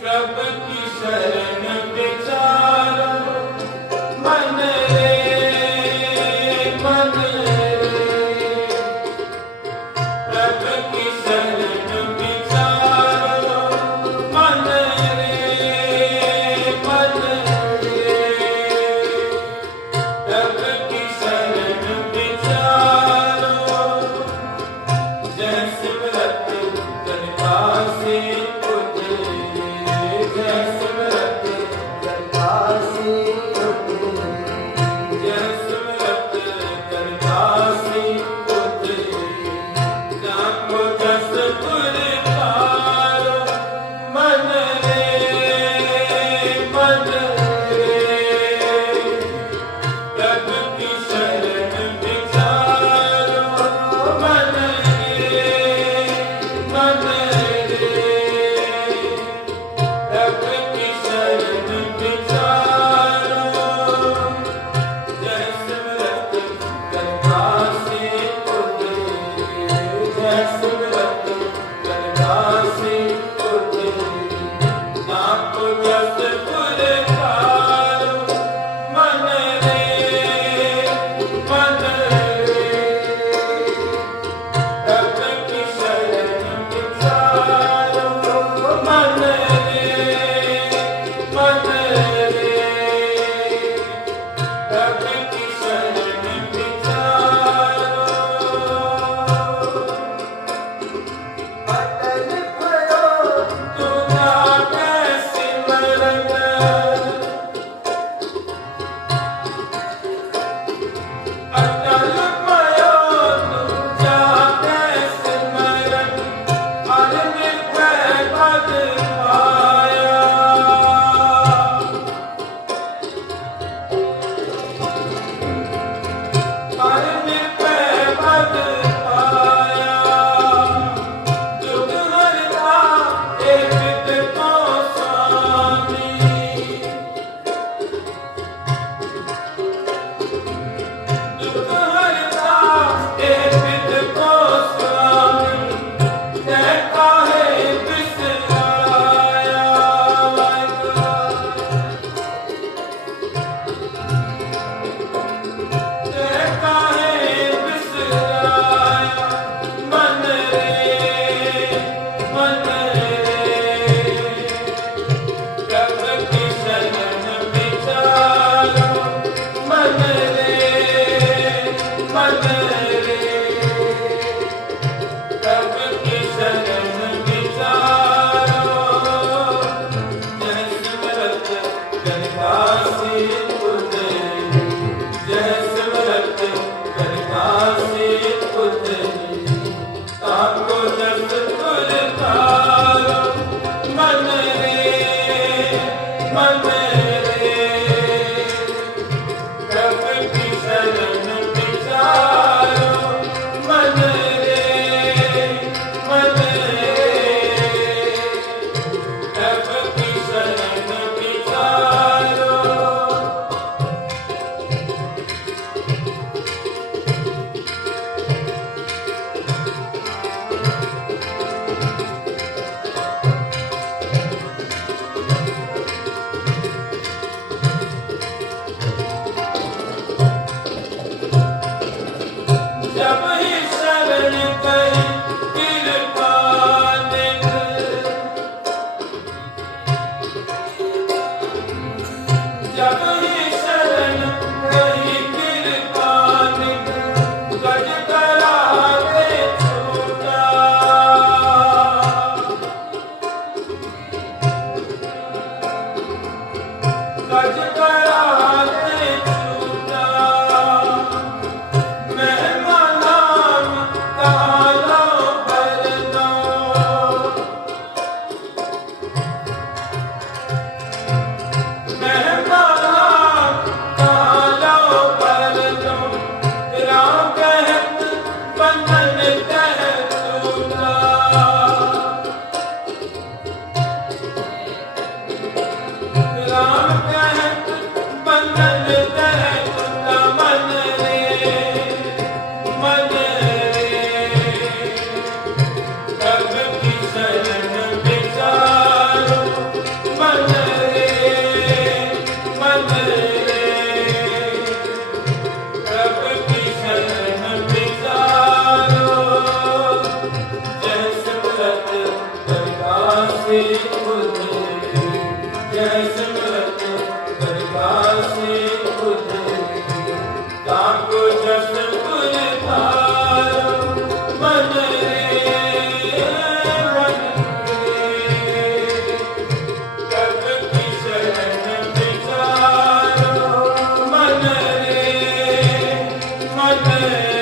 प्रभ की शरण विचारो Lord, ਮਨ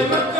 Amen.